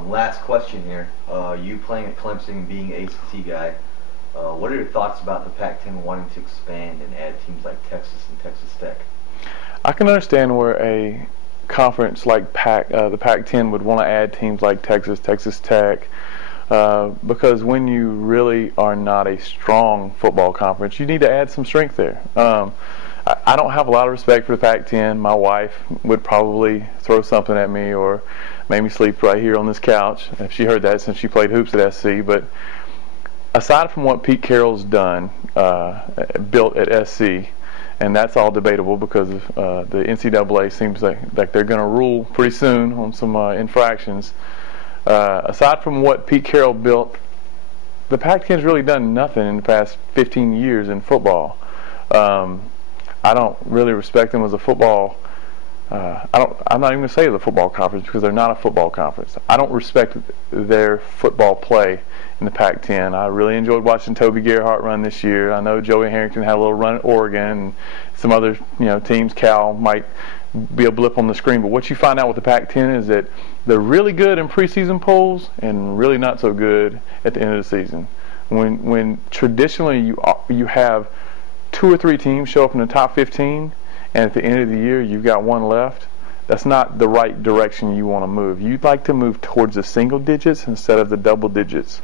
Last question here. You playing at Clemson, being an ACC guy, what are your thoughts about the Pac-10 wanting to expand and add teams like Texas and Texas Tech? I can understand where a conference like the Pac-10 would want to add teams like Texas, Texas Tech, because when you really are not a strong football conference, you need to add some strength there. I don't have a lot of respect for the Pac-10. My wife would probably throw something at me or make me sleep right here on this couch if she heard that, since she played hoops at SC. But aside from what Pete Carroll's done, built at SC, and that's all debatable because the NCAA seems like they're going to rule pretty soon on some infractions. Aside from what Pete Carroll built, the Pac-10's really done nothing in the past 15 years in football. I don't really respect them as a football. I'm not even going to say the football conference because they're not a football conference. I don't respect their football play in the Pac-10. I really enjoyed watching Toby Gerhart run this year. I know Joey Harrington had a little run at Oregon, and some other teams. Cal might be a blip on the screen, but what you find out with the Pac-10 is that they're really good in preseason polls and really not so good at the end of the season. When traditionally you have 2 or 3 teams show up in the top 15, and at the end of the year you've got one left, that's not the right direction you want to move. You'd like to move towards the single digits instead of the double digits.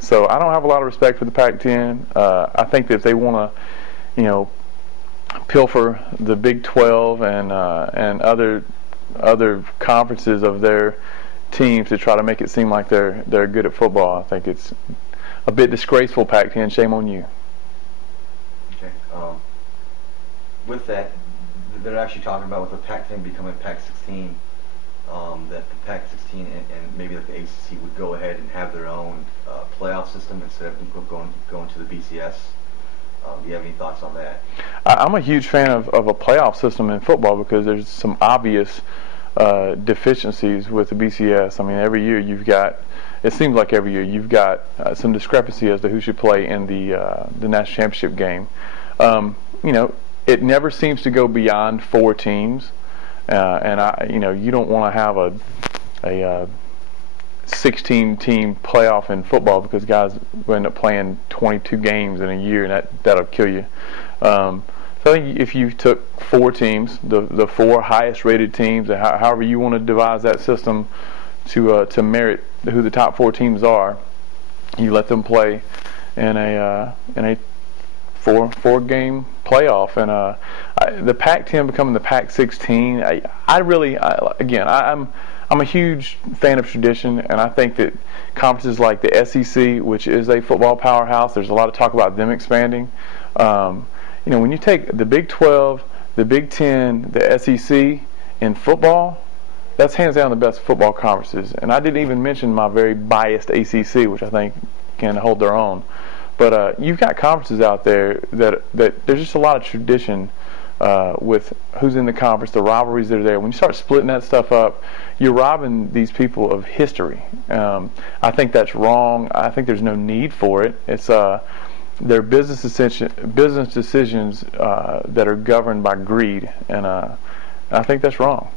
So I don't have a lot of respect for the Pac-10. I think that if they want to, pilfer the Big 12 and other conferences of their teams to try to make it seem like they're good at football, I think it's a bit disgraceful. Pac-10, shame on you. Okay. With that, they're actually talking about with the Pac-10 becoming Pac-16, that the Pac-16 and maybe like the ACC would go ahead and have their own playoff system instead of going to the BCS. Do you have any thoughts on that? I'm a huge fan of a playoff system in football because there's some obvious deficiencies with the BCS. I mean, every year it seems like every year you've got some discrepancy as to who should play in the national championship game. It never seems to go beyond 4 teams, and you don't want to have a 16-team playoff in football because guys will end up playing 22 games in a year, and that'll kill you. So I think if you took 4 teams, the 4 highest-rated teams, and however you want to devise that system to merit who the top 4 teams are, you let them play in a 4-game playoff, and the Pac-10 becoming the Pac-16. I'm a huge fan of tradition, and I think that conferences like the SEC, which is a football powerhouse, there's a lot of talk about them expanding. When you take the Big 12, the Big 10, the SEC in football, that's hands down the best football conferences. And I didn't even mention my very biased ACC, which I think can hold their own. But you've got conferences out there that there's just a lot of tradition with who's in the conference, the rivalries that are there. When you start splitting that stuff up, you're robbing these people of history. I think that's wrong. I think there's no need for it. It's they're business decisions that are governed by greed, and I think that's wrong.